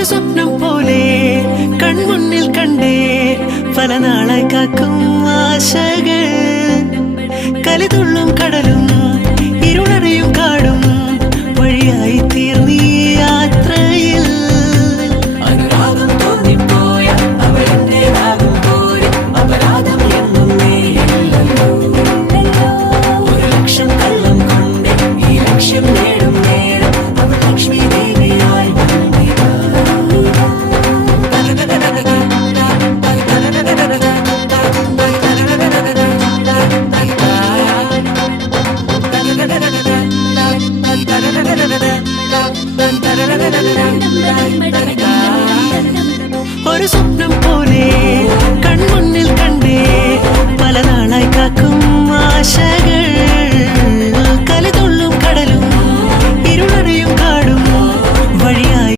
ഒരു സ്വപ്നം പോലെ കൺമുന്നിൽ കണ്ടേ പല നാളായി കാക്കും ആശകൾ കലിതുള്ളും കടലും ഇരുളറിയും കാടും വഴിയായി തീർന്നീ യാത്രയിൽ അനുരാഗം തോന്നിപ്പോയ അവരെന്റേതാകും പോലെ അപരാധം എന്നും നേരില്ലല്ലോ ഒരു ലക്ഷം കള്ളം കൊണ്ട് ഈ ലക്ഷ്യം നേടും നേരം അവൾ ലക്ഷ്മി ദേവിയായി വന്നിതാ Bye.